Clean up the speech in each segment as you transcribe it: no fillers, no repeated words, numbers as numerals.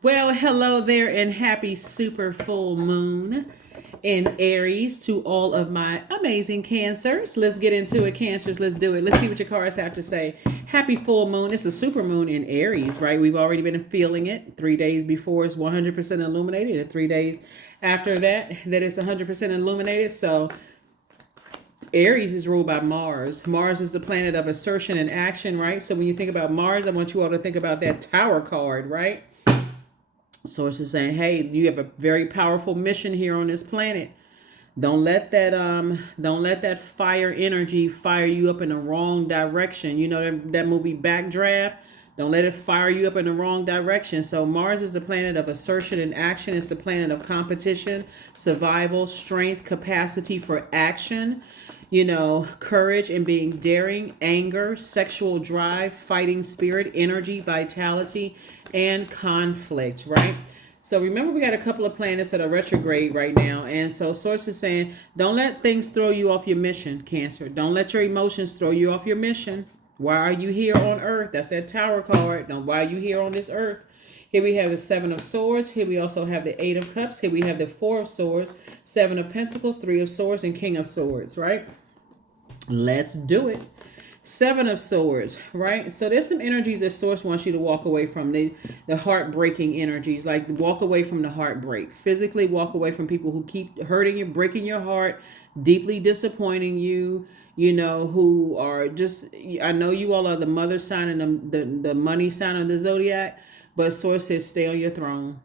Well, hello there and happy super full moon in Aries to all of my amazing Cancers. Let's get into it, Cancers. Let's do it. Let's see what your cards have to say. Happy full moon. It's a super moon in Aries, right? We've already been feeling it. 3 days before it's 100% illuminated, and 3 days after that it's 100% illuminated. So Aries is ruled by Mars. Mars is the planet of assertion and action, right? So when you think about Mars, I want you all to think about that Tower card, right? Source is saying, hey, you have a very powerful mission here on this planet. Don't let that fire energy fire you up in the wrong direction. You know that movie Backdraft? Don't let it fire you up in the wrong direction. So Mars is the planet of assertion and action. It's the planet of competition, survival, strength, capacity for action, courage and being daring, anger, sexual drive, fighting spirit, energy, vitality, and conflict, right? So remember, we got a couple of planets that are retrograde right now. And so Source is saying, don't let things throw you off your mission, Cancer. Don't let your emotions throw you off your mission. Why are you here on Earth? That's that Tower card. Why are you here on this Earth? Here we have the Seven of Swords. Here we also have the Eight of Cups. Here we have the Four of Swords, Seven of Pentacles, Three of Swords, and King of Swords, right? Let's do it. Seven of Swords, right? So there's some energies that Source wants you to walk away from. The heartbreaking energies, like walk away from the heartbreak. Physically walk away from people who keep hurting you, breaking your heart, deeply disappointing you, who are just, I know you all are the mother sign and the money sign of the Zodiac, but Source says stay on your throne.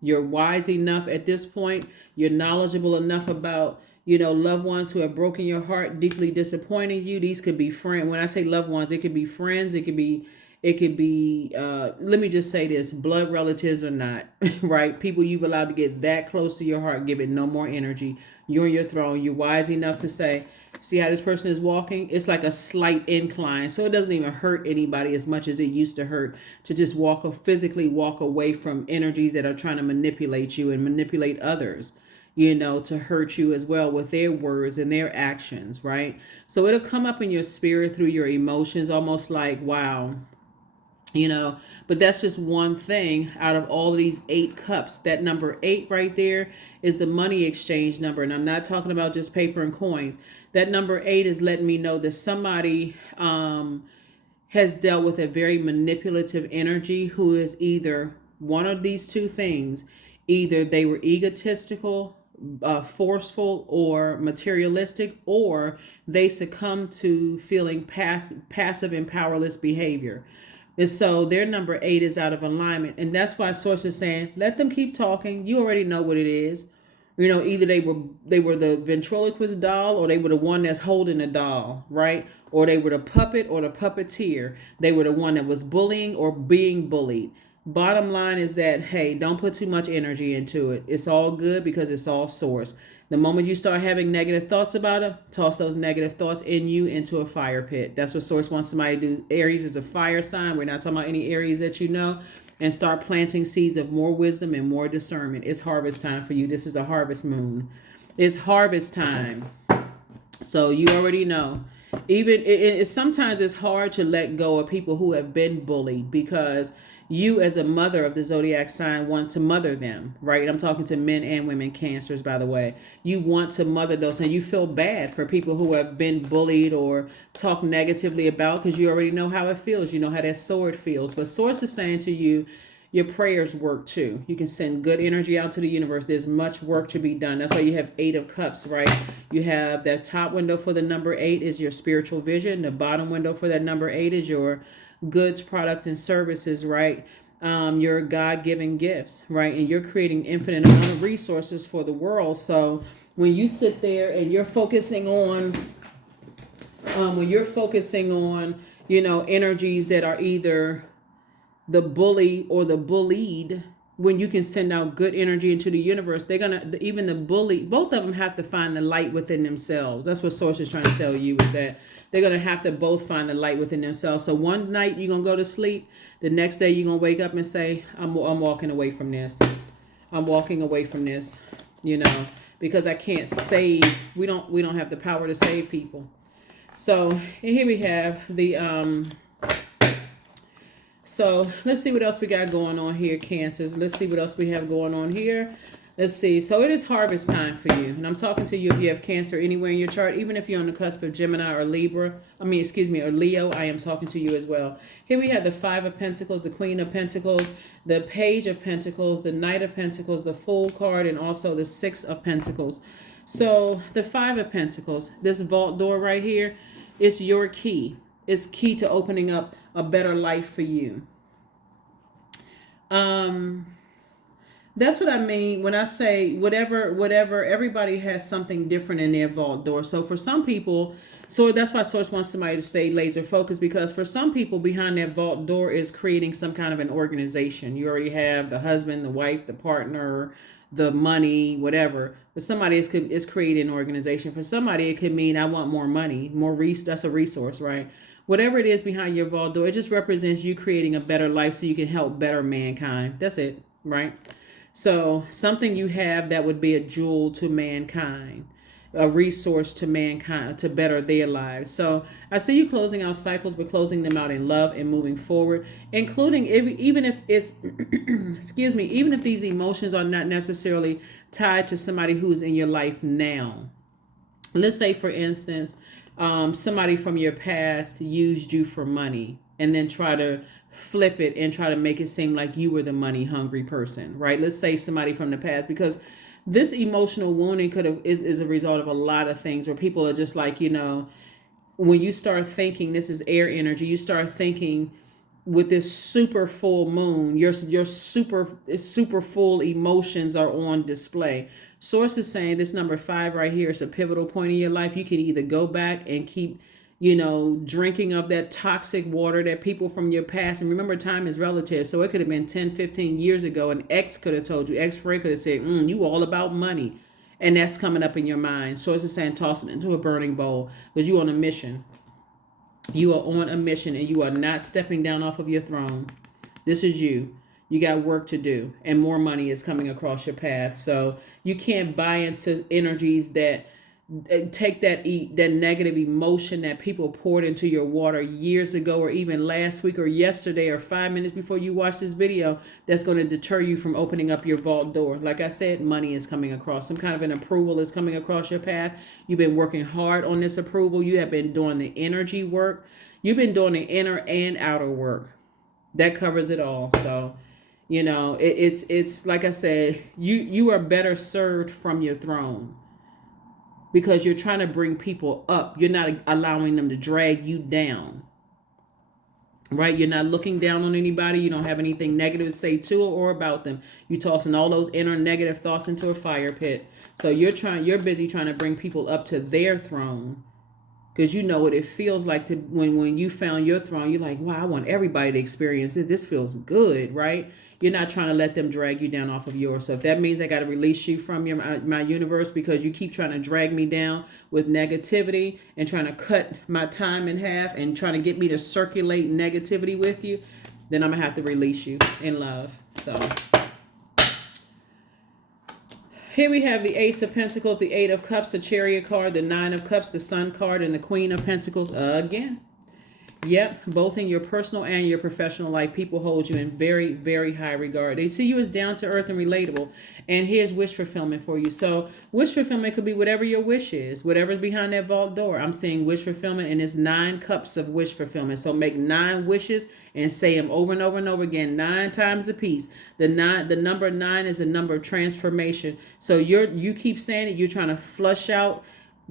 You're wise enough at this point. You're knowledgeable enough about loved ones who have broken your heart, deeply disappointing you. These could be friends. When I say loved ones, it could be friends. It could be, let me just say this, blood relatives or not, right? People you've allowed to get that close to your heart, give it no more energy. You're on your throne. You're wise enough to say, see how this person is walking? It's like a slight incline. So it doesn't even hurt anybody as much as it used to hurt to just physically walk away from energies that are trying to manipulate you and manipulate others, to hurt you as well with their words and their actions, right? So it'll come up in your spirit through your emotions, almost like, wow, but that's just one thing out of all of these 8 cups. That number 8 right there is the money exchange number. And I'm not talking about just paper and coins. That number 8 is letting me know that somebody has dealt with a very manipulative energy who is either one of these two things. Either they were egotistical, forceful, or materialistic, or they succumb to feeling passive and powerless behavior. And so their number 8 is out of alignment. And that's why Source is saying, let them keep talking. You already know what it is. Either they were the ventriloquist doll, or they were the one that's holding the doll, right? Or they were the puppet or the puppeteer. They were the one that was bullying or being bullied. Bottom line is that, hey, don't put too much energy into it. It's all good because it's all Source. The moment you start having negative thoughts about it, toss those negative thoughts in you into a fire pit. That's what Source wants somebody to do. Aries is a fire sign. We're not talking about any Aries that you know. And start planting seeds of more wisdom and more discernment. It's harvest time for you. This is a harvest moon. It's harvest time. So you already know. Even sometimes it's hard to let go of people who have been bullied, because you as a mother of the Zodiac sign want to mother them, right? I'm talking to men and women, Cancers, by the way. You want to mother those, and you feel bad for people who have been bullied or talked negatively about, because you already know how it feels. You know how that sword feels. But Source is saying to you, your prayers work too. You can send good energy out to the universe. There's much work to be done. That's why you have 8 of Cups, right? You have that top window for the number 8 is your spiritual vision. The bottom window for that number 8 is your goods, product, and services, right? Your God-given gifts, right? And you're creating infinite amount of resources for the world. So when you sit there and you're focusing on, energies that are either the bully or the bullied, when you can send out good energy into the universe, even the bully, both of them have to find the light within themselves. That's what Source is trying to tell you, is that they're going to have to both find the light within themselves. So one night you're going to go to sleep. The next day you're going to wake up and say, I'm walking away from this. I'm walking away from this, because I can't save. We don't have the power to save people. So here we have the So let's see what else we got going on here, Cancers. Let's see what else we have going on here. Let's see. So it is harvest time for you. And I'm talking to you if you have Cancer anywhere in your chart, even if you're on the cusp of Gemini or Libra. Or Leo, I am talking to you as well. Here we have the Five of Pentacles, the Queen of Pentacles, the Page of Pentacles, the Knight of Pentacles, the Fool card, and also the Six of Pentacles. So the Five of Pentacles, this vault door right here, is your key. It's key to opening up a better life for you. That's what I mean when I say whatever, everybody has something different in their vault door. So for some people, so that's why Source wants somebody to stay laser focused, because for some people behind that vault door is creating some kind of an organization. You already have the husband, the wife, the partner, the money, whatever. But somebody is creating an organization. For somebody, it could mean I want more money, that's a resource, right? Whatever it is behind your vault door, it just represents you creating a better life so you can help better mankind. That's it, right? So something you have that would be a jewel to mankind, a resource to mankind to better their lives. So I see you closing out cycles, but closing them out in love and moving forward, including even if it's, excuse me, even if these emotions are not necessarily tied to somebody who's in your life now. Let's say, for instance, somebody from your past used you for money and then try to flip it and try to make it seem like you were the money hungry person, right? Let's say somebody from the past, because this emotional wounding is a result of a lot of things where people are just like, when you start thinking, this is air energy, you start thinking with this super full moon, your super full emotions are on display. Source is saying this number 5 right here is a pivotal point in your life. You can either go back and keep drinking of that toxic water that people from your past, and remember, time is relative. So it could have been 10, 15 years ago. An ex could have told you, ex-friend could have said, you all about money. And that's coming up in your mind. Source is saying, toss it into a burning bowl, because you're on a mission. You are on a mission and you are not stepping down off of your throne. This is you. You got work to do, and more money is coming across your path. So you can't buy into energies that take that negative emotion that people poured into your water years ago, or even last week or yesterday or 5 minutes before you watch this video, that's going to deter you from opening up your vault door. Like I said, money is coming across. Some kind of an approval is coming across your path. You've been working hard on this approval. You have been doing the energy work. You've been doing the inner and outer work. That covers it all. So it's like I said, you are better served from your throne, because you're trying to bring people up. You're not allowing them to drag you down, right? You're not looking down on anybody. You don't have anything negative to say to or about them. You're tossing all those inner negative thoughts into a fire pit. So you're busy trying to bring people up to their throne, because you know what it feels like to when you found your throne. You're like, wow, I want everybody to experience this. This feels good, right? You're not trying to let them drag you down off of yours. So if that means I got to release you from my universe because you keep trying to drag me down with negativity and trying to cut my time in half and trying to get me to circulate negativity with you, then I'm going to have to release you in love. So here we have the Ace of Pentacles, the Eight of Cups, the Chariot card, the Nine of Cups, the Sun card, and the Queen of Pentacles again. Yep, both in your personal and your professional life, people hold you in very, very high regard. They see you as down to earth and relatable. And here's wish fulfillment for you. So wish fulfillment could be whatever your wish is, whatever's behind that vault door. I'm seeing wish fulfillment, and it's 9 cups of wish fulfillment. So make 9 wishes and say them over and over and over again, 9 times a piece. The number 9 is a number of transformation. So you keep saying it. You're trying to flush out.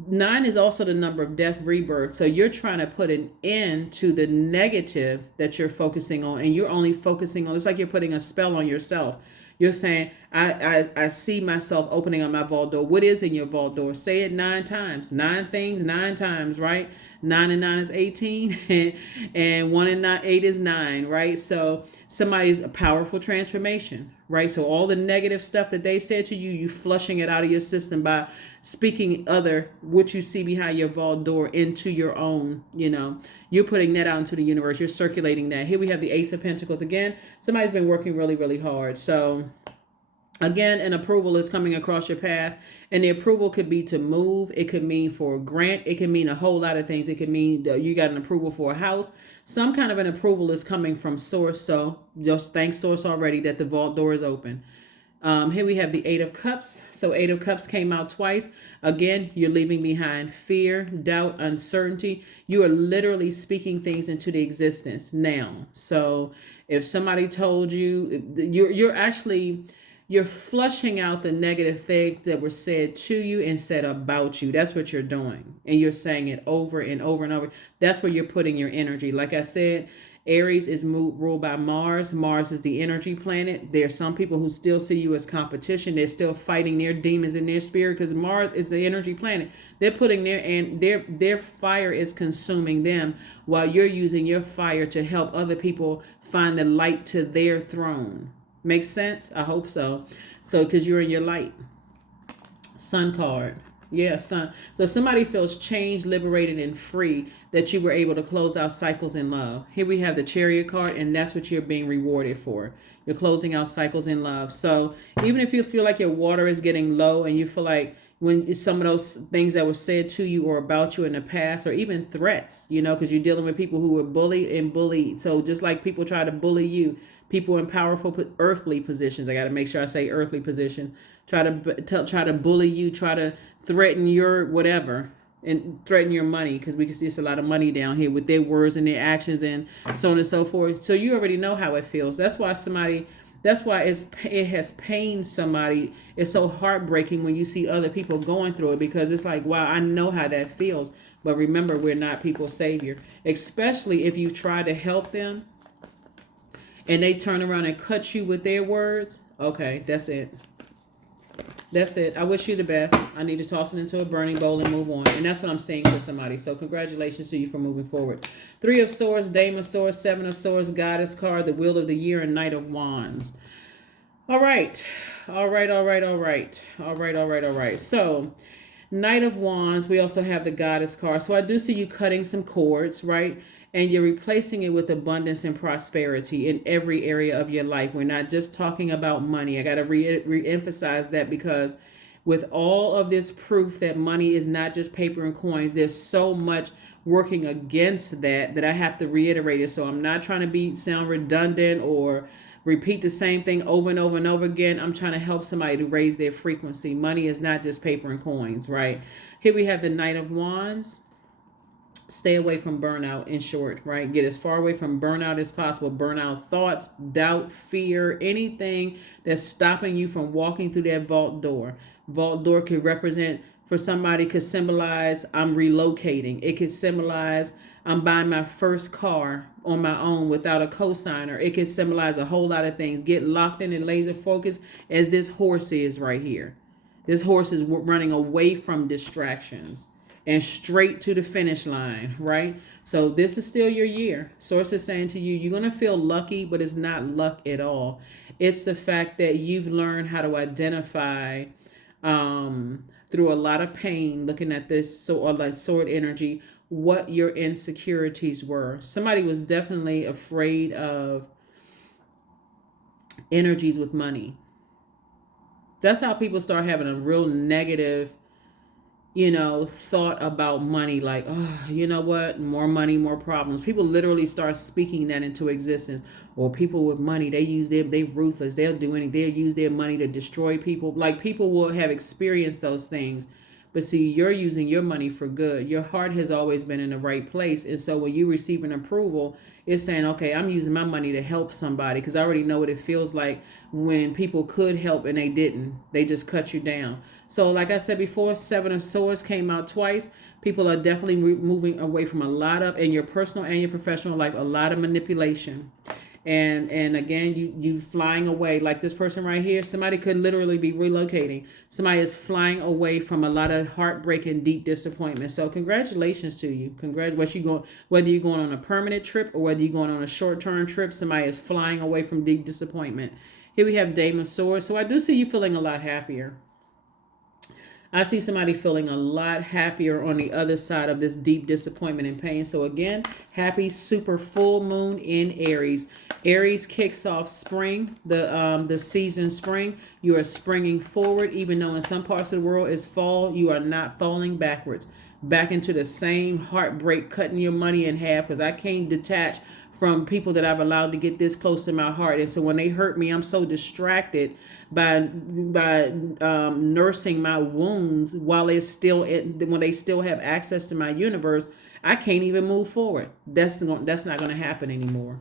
9 is also the number of death, rebirth. So you're trying to put an end to the negative that you're focusing on, and you're only focusing on, it's like you're putting a spell on yourself. You're saying, I see myself opening up my vault door. What is in your vault door? Say it 9 times. 9 things 9 times, right? 9 and 9 is 18, and 1 and 8 is 9, right? So somebody's a powerful transformation, right? So all the negative stuff that they said to you, you flushing it out of your system by speaking what you see behind your vault door into your own, you're putting that out into the universe. You're circulating that. Here we have the Ace of Pentacles again. Somebody's been working really, really hard. So again, an approval is coming across your path, and the approval could be to move. It could mean for a grant. It could mean a whole lot of things. It could mean that you got an approval for a house. some kind of an approval is coming from source. So just thank source already that the vault door is open. Here we have the Eight of Cups. So Eight of Cups came out twice. Again, you're leaving behind fear, doubt, uncertainty. You are literally speaking things into the existence now. So if somebody told you, you're flushing out the negative things that were said to you and said about you. That's what you're doing. And you're saying it over and over and over. That's where you're putting your energy. Like I said, Aries is ruled by Mars. Mars is the energy planet. There are some people who still see you as competition. They're still fighting their demons in their spirit because Mars is the energy planet. They're putting their fire is consuming them while you're using your fire to help other people find the light to their throne. Makes sense? I hope so. So because you're in your light. Sun card. Yeah, son. So somebody feels changed, liberated, and free that you were able to close out cycles in love. Here we have the Chariot card, and that's what you're being rewarded for. You're closing out cycles in love. So even if you feel like your water is getting low and you feel like when some of those things that were said to you or about you in the past, or even threats, because you're dealing with people who were bullied and bullied. So just like people try to bully you, people in powerful earthly positions, I got to make sure I say earthly position, try to bully you, try to threaten your whatever, and threaten your money, because we can see it's a lot of money down here with their words and their actions and so on and so forth. So you already know how it feels. That's why it has pained somebody. It's so heartbreaking when you see other people going through it, because it's like, wow, I know how that feels. But remember, we're not people's savior, especially if you try to help them and they turn around and cut you with their words. Okay, that's it. That's it. I wish you the best. I need to toss it into a burning bowl and move on. And that's what I'm saying for somebody. So congratulations to you for moving forward. Three of Swords, Dame of Swords, Seven of Swords, Goddess card, the Wheel of the Year, and Knight of Wands. All right. So Knight of Wands, we also have the Goddess card. So I do see you cutting some cords, right? And you're replacing it with abundance and prosperity in every area of your life. We're not just talking about money. I got to re-emphasize that, because with all of this proof that money is not just paper and coins, there's so much working against that I have to reiterate it. So I'm not trying to sound redundant or repeat the same thing over and over and over again. I'm trying to help somebody to raise their frequency. Money is not just paper and coins, right? Here we have the Knight of Wands. Stay away from burnout, in short, right? Get as far away from burnout as possible. Burnout thoughts, doubt, fear, anything that's stopping you from walking through that vault door. Vault door could represent, for somebody, could symbolize I'm relocating. It could symbolize I'm buying my first car on my own without a cosigner. It could symbolize a whole lot of things. Get locked in and laser focused, as this horse is right here. This horse is running away from distractions and straight to the finish line, right? So this is still your year. Source is saying to you, you're going to feel lucky, but it's not luck at all. It's the fact that you've learned how to identify through a lot of pain, looking at this sword energy, what your insecurities were. Somebody was definitely afraid of energies with money. That's how people start having a real negative thought about money, like, oh, you know what? More money, more problems. People literally start speaking that into existence. Or people with money, they're ruthless. They'll do anything. They'll use their money to destroy people. Like, people will have experienced those things. But see, you're using your money for good. Your heart has always been in the right place. And so when you receive an approval, it's saying, okay, I'm using my money to help somebody, because I already know what it feels like when people could help and they didn't. They just cut you down. So like I said before, Seven of Swords came out twice. People are definitely moving away from a lot of, in your personal and your professional life, a lot of manipulation. And again, you flying away, like this person right here. Somebody could literally be relocating. Somebody is flying away from a lot of heartbreak and deep disappointment. So congratulations to you. Whether you're going on a permanent trip or whether you're going on a short-term trip, somebody is flying away from deep disappointment. Here we have Dame of Swords. So I do see you feeling a lot happier. I see somebody feeling a lot happier on the other side of this deep disappointment and pain. So again, happy super full moon in Aries. Aries kicks off spring, the season spring. You are springing forward, even though in some parts of the world is fall. You are not falling backwards. back into the same heartbreak, cutting your money in half, because I can't detach from people that I've allowed to get this close to my heart. And so when they hurt me, I'm so distracted by nursing my wounds while it's still when they still have access to my universe. I can't even move forward. That's not going to happen anymore.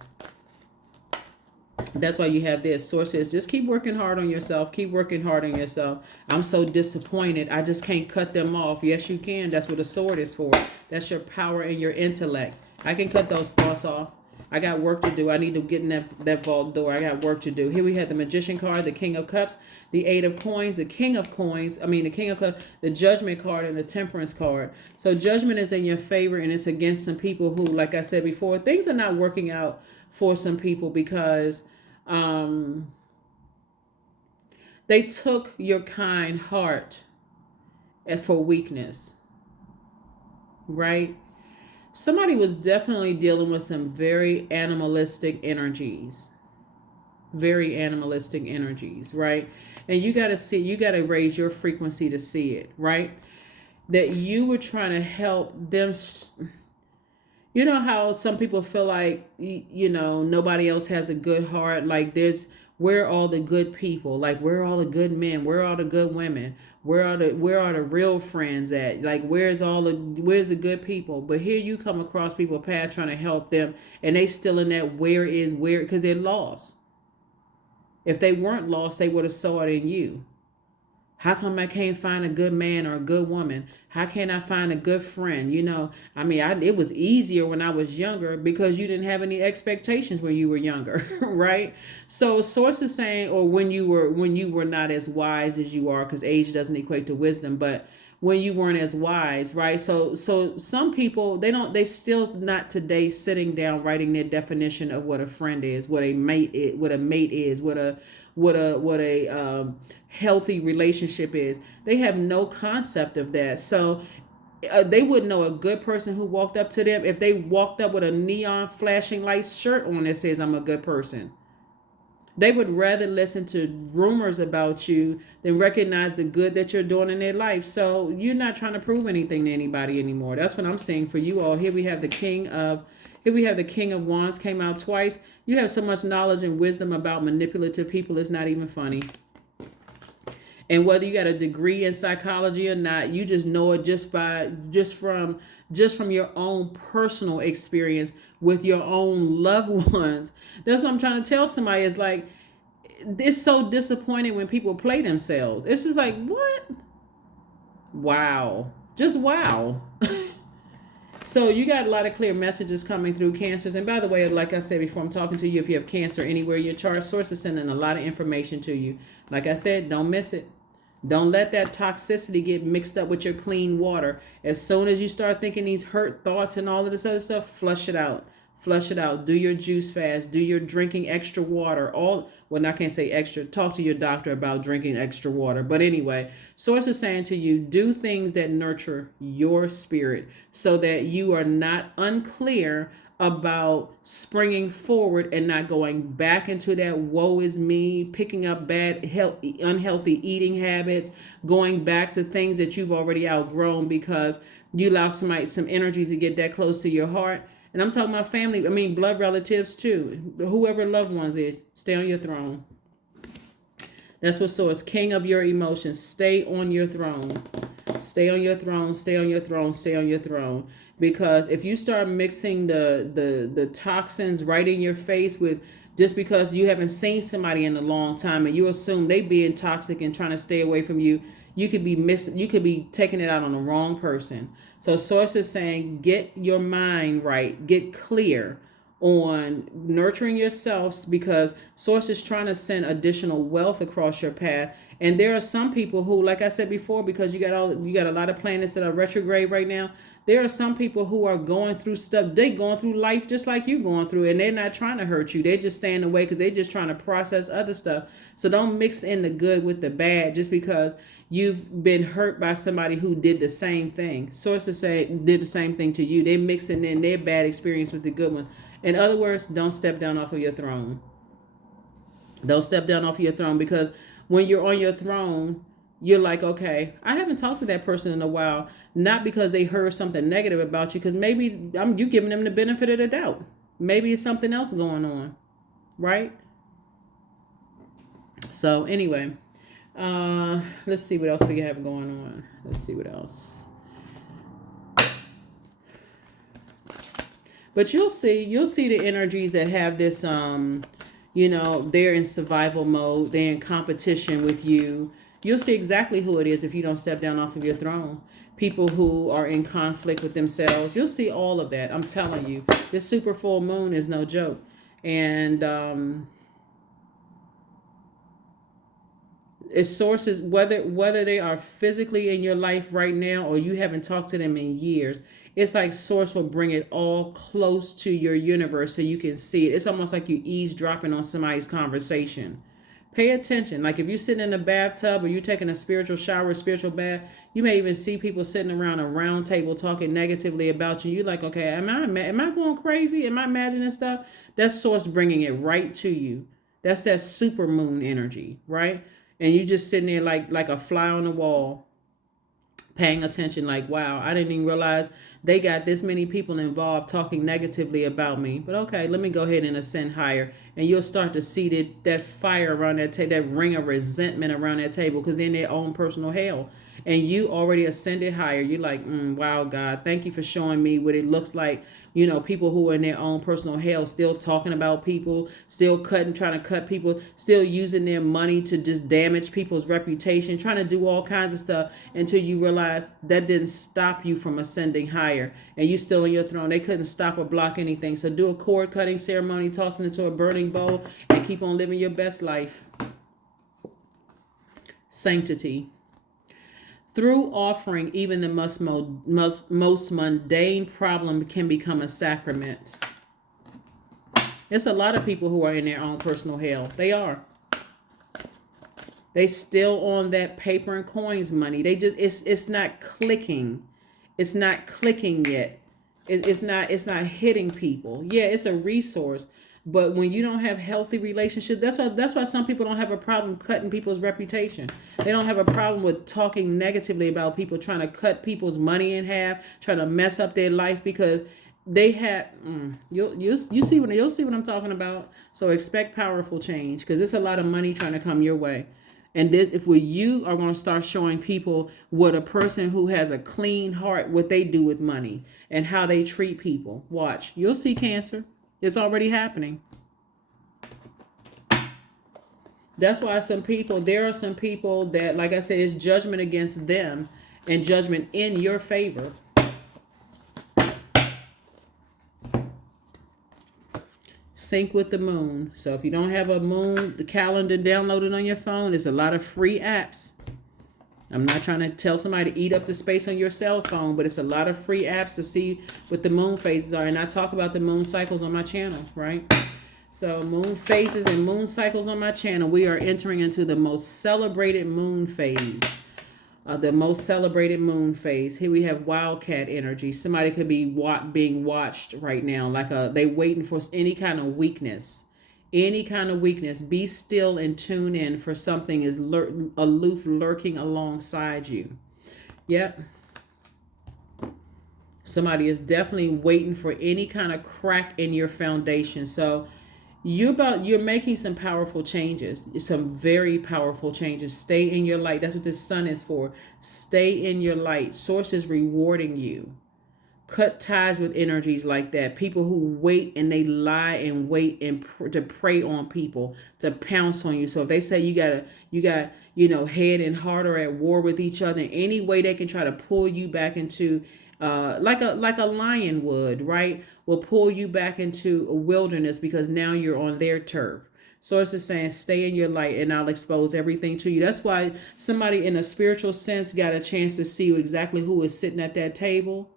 That's why you have this. Source says, just keep working hard on yourself. Keep working hard on yourself. I'm so disappointed. I just can't cut them off. Yes, you can. That's what a sword is for. That's your power and your intellect. I can cut those thoughts off. I got work to do. I need to get in that vault door. I got work to do. Here we have the Magician card, the King of Cups, the Eight of Coins, the King of Coins. The King of Cups, the Judgment card, and the Temperance card. So Judgment is in your favor, and it's against some people who, like I said before, things are not working out for some people because they took your kind heart for weakness, right? Somebody was definitely dealing with some very animalistic energies. Very animalistic energies, right? And you got to raise your frequency to see it, right? That you were trying to help them. You know how some people feel like, nobody else has a good heart. Like where are all the good people? Like where are all the good men? Where are all the good women? Where are the real friends at? Like where's the good people? But here you come across people path trying to help them, and they still in that where because they're lost. If they weren't lost, they would have saw it in you. How come I can't find a good man or a good woman? How can I find a good friend? It was easier when I was younger because you didn't have any expectations when you were younger, right? So Source is saying, or when you were not as wise as you are, because age doesn't equate to wisdom, but when you weren't as wise, right? So some people, they still not today sitting down writing their definition of what a friend is, what a mate is, what a healthy relationship is. They have no concept of that. So they wouldn't know a good person who walked up to them if they walked up with a neon flashing lights shirt on that says I'm a good person. They would rather listen to rumors about you than recognize the good that you're doing in their life. So you're not trying to prove anything to anybody anymore. That's what I'm saying for you all. Here we have the King of Wands came out twice. You have so much knowledge and wisdom about manipulative people, it's not even funny. And whether you got a degree in psychology or not, you just know it just from your own personal experience with your own loved ones. That's what I'm trying to tell somebody. Is like, it's so disappointing when people play themselves. It's just like, what? Wow. Just wow. So you got a lot of clear messages coming through, Cancers. And by the way, like I said before, I'm talking to you. If you have Cancer anywhere in your chart, Source is sending a lot of information to you. Like I said, don't miss it. Don't let that toxicity get mixed up with your clean water. As soon as you start thinking these hurt thoughts and all of this other stuff, flush it out. Flush it out. Do your juice fast. Do your drinking extra water. I can't say extra. Talk to your doctor about drinking extra water. But anyway, Source is saying to you, do things that nurture your spirit so that you are not unclear about springing forward and not going back into that woe is me, picking up unhealthy eating habits, going back to things that you've already outgrown because you allow some energies to get that close to your heart. And I'm talking about family, blood relatives too. Whoever loved ones is, stay on your throne. That's what Source, King of your emotions, stay on your throne. Stay on your throne, stay on your throne, stay on your throne. Because if you start mixing the toxins right in your face with just because you haven't seen somebody in a long time and you assume they being toxic and trying to stay away from you, you could be taking it out on the wrong person. So Source is saying, get your mind right, get clear on nurturing yourselves, because Source is trying to send additional wealth across your path. And there are some people who, like I said before, because you got a lot of planets that are retrograde right now, there are some people who are going through stuff. They going through life just like you going through, and they're not trying to hurt you. They're just staying away because they're just trying to process other stuff. So don't mix in the good with the bad just because you've been hurt by somebody who did the same thing. Sources say did the same thing to you. They're mixing in their bad experience with the good one. In other words, don't step down off of your throne. Don't step down off of your throne, because when you're on your throne, you're like, okay, I haven't talked to that person in a while, not because they heard something negative about you, because maybe you giving them the benefit of the doubt. Maybe it's something else going on, right? So anyway, let's see what else we have going on. Let's see what else. But you'll see the energies that have this, they're in survival mode, they're in competition with you. You'll see exactly who it is if you don't step down off of your throne. People who are in conflict with themselves, you'll see all of that. I'm telling you, this super full moon is no joke. And it's sources, whether they are physically in your life right now or you haven't talked to them in years. It's like source will bring it all close to your universe so you can see it. It's almost like you eavesdropping on somebody's conversation. Pay attention. Like if you're sitting in a bathtub or you're taking a spiritual shower, a spiritual bath, you may even see people sitting around a round table talking negatively about you. You're like, okay, am I going crazy? Am I imagining stuff? That's source bringing it right to you. That's that super moon energy, right? And you just sitting there like a fly on the wall, paying attention, like, wow, I didn't even realize they got this many people involved talking negatively about me. But okay, let me go ahead and ascend higher. And you'll start to see that fire around that table, that ring of resentment around that table, because they're in their own personal hell. And you already ascended higher. You're like, wow, God, thank you for showing me what it looks like. People who are in their own personal hell, still talking about people, still trying to cut people, still using their money to just damage people's reputation, trying to do all kinds of stuff until you realize that didn't stop you from ascending higher. And you still on your throne. They couldn't stop or block anything. So do a cord cutting ceremony, toss it into a burning bowl, and keep on living your best life. Sanctity. Through offering, even the most mundane problem can become a sacrament. There's a lot of people who are in their own personal hell. They are. They still on that paper and coins money. It's not clicking. It's not clicking yet. It's not hitting people. Yeah, it's a resource. But when you don't have healthy relationships, that's why some people don't have a problem cutting people's reputation. They don't have a problem with talking negatively about people, trying to cut people's money in half, trying to mess up their life, because they have you'll see what I'm talking about. So expect powerful change, because there's a lot of money trying to come your way. And this, if you are going to start showing people what a person who has a clean heart, what they do with money and how they treat people, watch, you'll see, Cancer. It's already happening. That's why there are some people that, like I said, it's judgment against them and judgment in your favor. Sync with the moon. So if you don't have the calendar downloaded on your phone, there's a lot of free apps. I'm not trying to tell somebody to eat up the space on your cell phone, but it's a lot of free apps to see what the moon phases are. And I talk about the moon cycles on my channel, right? So moon phases and moon cycles on my channel. We are entering into the most celebrated moon phase. The most celebrated moon phase. Here we have wildcat energy. Somebody could be being watched right now. Like they waiting for any kind of weakness. Any kind of weakness. Be still and tune in for something is aloof, lurking alongside you. Yep. Somebody is definitely waiting for any kind of crack in your foundation. So you're making some powerful changes. Some very powerful changes. Stay in your light. That's what this sun is for. Stay in your light. Source is rewarding you. Cut ties with energies like that. People who wait and they lie and wait and to prey on people, to pounce on you. So if they say you got head and heart are at war with each other, in any way they can try to pull you back into like a lion would, right? Will pull you back into a wilderness because now you're on their turf. Source is saying, stay in your light and I'll expose everything to you. That's why somebody in a spiritual sense got a chance to see exactly who is sitting at that table.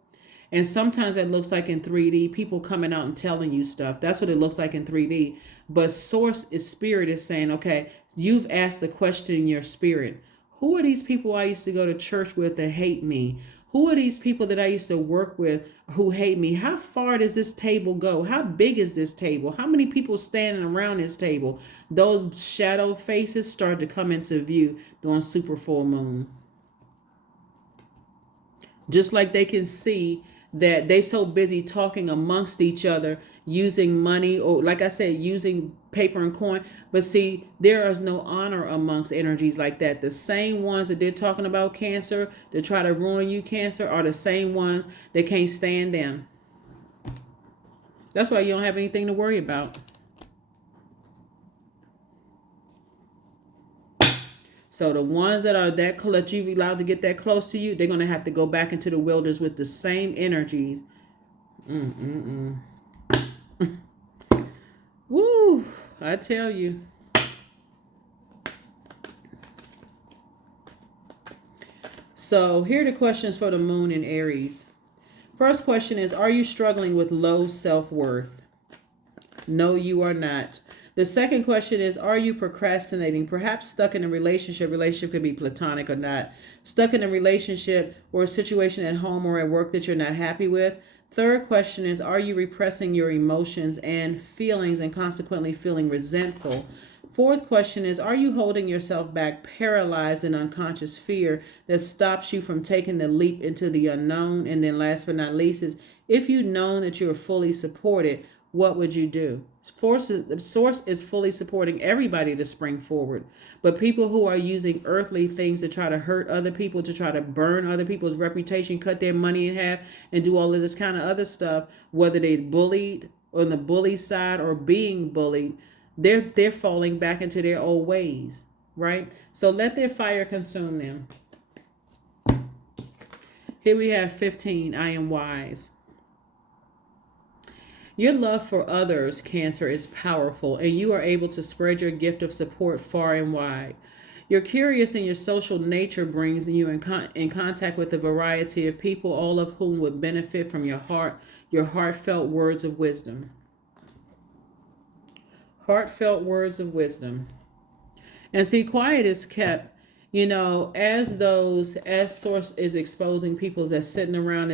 And sometimes it looks like in 3D, people coming out and telling you stuff. That's what it looks like in 3D. But spirit is saying, okay, you've asked the question in your spirit. Who are these people I used to go to church with that hate me? Who are these people that I used to work with who hate me? How far does this table go? How big is this table? How many people standing around this table? Those shadow faces start to come into view during super full moon. Just like they can see that they so busy talking amongst each other, using money, or like I said, using paper and coin. But see, there is no honor amongst energies like that. The same ones that they're talking about Cancer, to try to ruin you, Cancer, are the same ones that can't stand them. That's why you don't have anything to worry about. So the ones that are that you've allowed to get that close to you, they're going to have to go back into the wilderness with the same energies. Woo, I tell you. So here are the questions for the moon in Aries. First question is, are you struggling with low self-worth? No, you are not. The second question is, are you procrastinating? Perhaps stuck in a relationship. Relationship could be platonic or not. Stuck in a relationship or a situation at home or at work that you're not happy with. Third question is, are you repressing your emotions and feelings and consequently feeling resentful? Fourth question is, are you holding yourself back, paralyzed in unconscious fear that stops you from taking the leap into the unknown? And then last but not least is, if you've known that you're fully supported, what would you do? The source is fully supporting everybody to spring forward. But people who are using earthly things to try to hurt other people, to try to burn other people's reputation, cut their money in half, and do all of this kind of other stuff, whether they bullied on the bully side or being bullied, they're falling back into their old ways, right? So let their fire consume them. Here we have 15, I am wise. Your love for others, Cancer, is powerful, and you are able to spread your gift of support far and wide. You're curious, and your social nature brings you in contact with a variety of people, all of whom would benefit from your heartfelt words of wisdom. Heartfelt words of wisdom. And see, quiet is kept, as Source is exposing people that's sitting around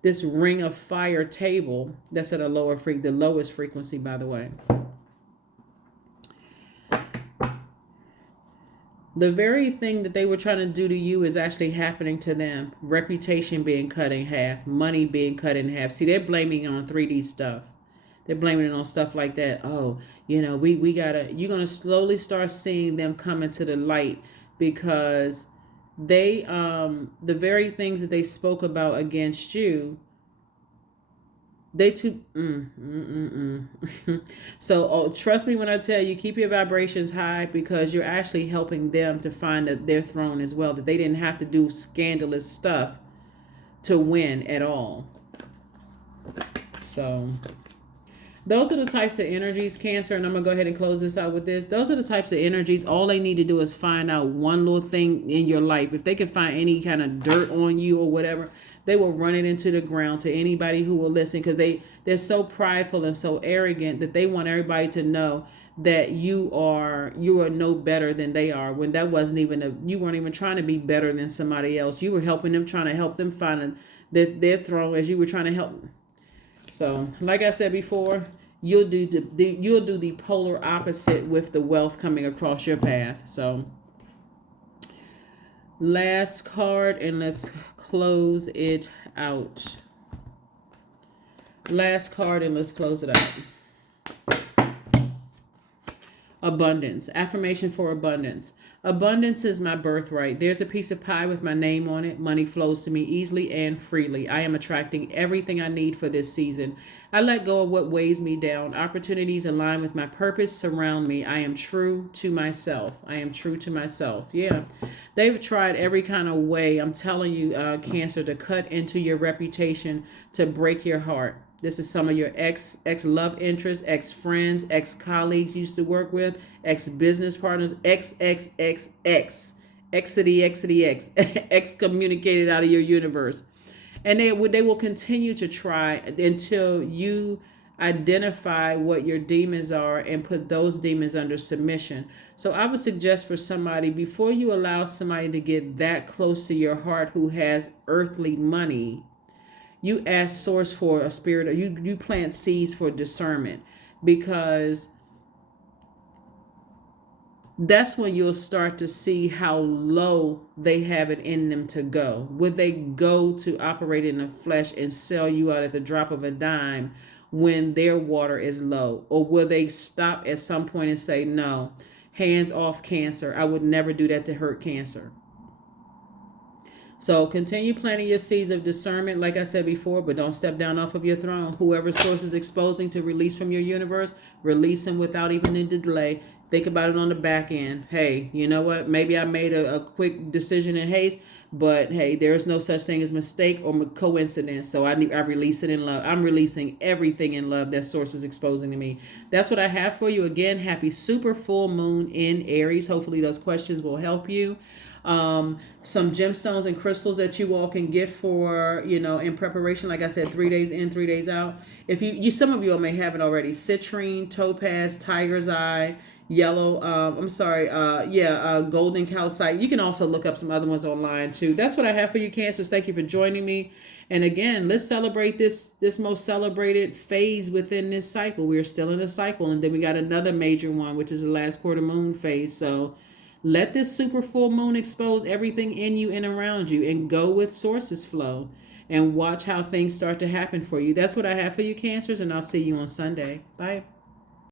this ring of fire table that's at a the lowest frequency, by the way. The very thing that they were trying to do to you is actually happening to them. Reputation being cut in half, money being cut in half. See, they're blaming it on 3D stuff. They're blaming it on stuff like that. Oh, we gotta, you're gonna slowly start seeing them come into the light, because they the very things that they spoke about against you, they too So trust me when I tell you, keep your vibrations high, because you're actually helping them to find their throne as well, that they didn't have to do scandalous stuff to win at all. So those are the types of energies, Cancer, and I'm going to go ahead and close this out with this. Those are the types of energies. All they need to do is find out one little thing in your life. If they can find any kind of dirt on you or whatever, they will run it into the ground to anybody who will listen, because they're so prideful and so arrogant that they want everybody to know that you are no better than they are, when that wasn't even you weren't even trying to be better than somebody else. You were helping them, trying to help them find their throne as you were trying to help them. So, like I said before, you'll do the polar opposite with the wealth coming across your path. So, last card, and let's close it out. Last card, and let's close it out. Abundance. Affirmation for abundance. Abundance is my birthright. There's a piece of pie with my name on it. Money flows to me easily and freely. I am attracting everything I need for this season. I let go of what weighs me down. Opportunities align with my purpose surround me. I am true to myself. I am true to myself. Yeah. They've tried every kind of way, I'm telling you, Cancer, to cut into your reputation, to break your heart. This is some of your ex love interests, ex friends, ex colleagues you used to work with, ex business partners, ex to the X, excommunicated out of your universe. And they will continue to try until you identify what your demons are and put those demons under submission. So I would suggest for somebody, before you allow somebody to get that close to your heart who has earthly money, you ask source for a spirit, or you plant seeds for discernment, because that's when you'll start to see how low they have it in them to go. Would they go to operate in the flesh and sell you out at the drop of a dime when their water is low? Or will they stop at some point and say, no, hands off cancer. I would never do that to hurt cancer. So continue planting your seeds of discernment, like I said before, but don't step down off of your throne. Whoever source is exposing to release from your universe, release them without even a delay. Think about it on the back end. Hey, you know what? Maybe I made a quick decision in haste, but hey, there is no such thing as mistake or coincidence. So I release it in love. I'm releasing everything in love that source is exposing to me. That's what I have for you. Again, happy super full moon in Aries. Hopefully those questions will help you. Some gemstones and crystals that you all can get for, in preparation. Like I said, 3 days in, 3 days out. If you some of you all may have it already. Citrine, topaz, tiger's eye, yellow, golden calcite. You can also look up some other ones online too. That's what I have for you, Cancers. Thank you for joining me. And again, let's celebrate this most celebrated phase within this cycle. We're still in a cycle, and then we got another major one, which is the last quarter moon phase. So let this super full moon expose everything in you and around you, and go with sources flow and watch how things start to happen for you. That's what I have for you, Cancers, and I'll see you on Sunday. Bye.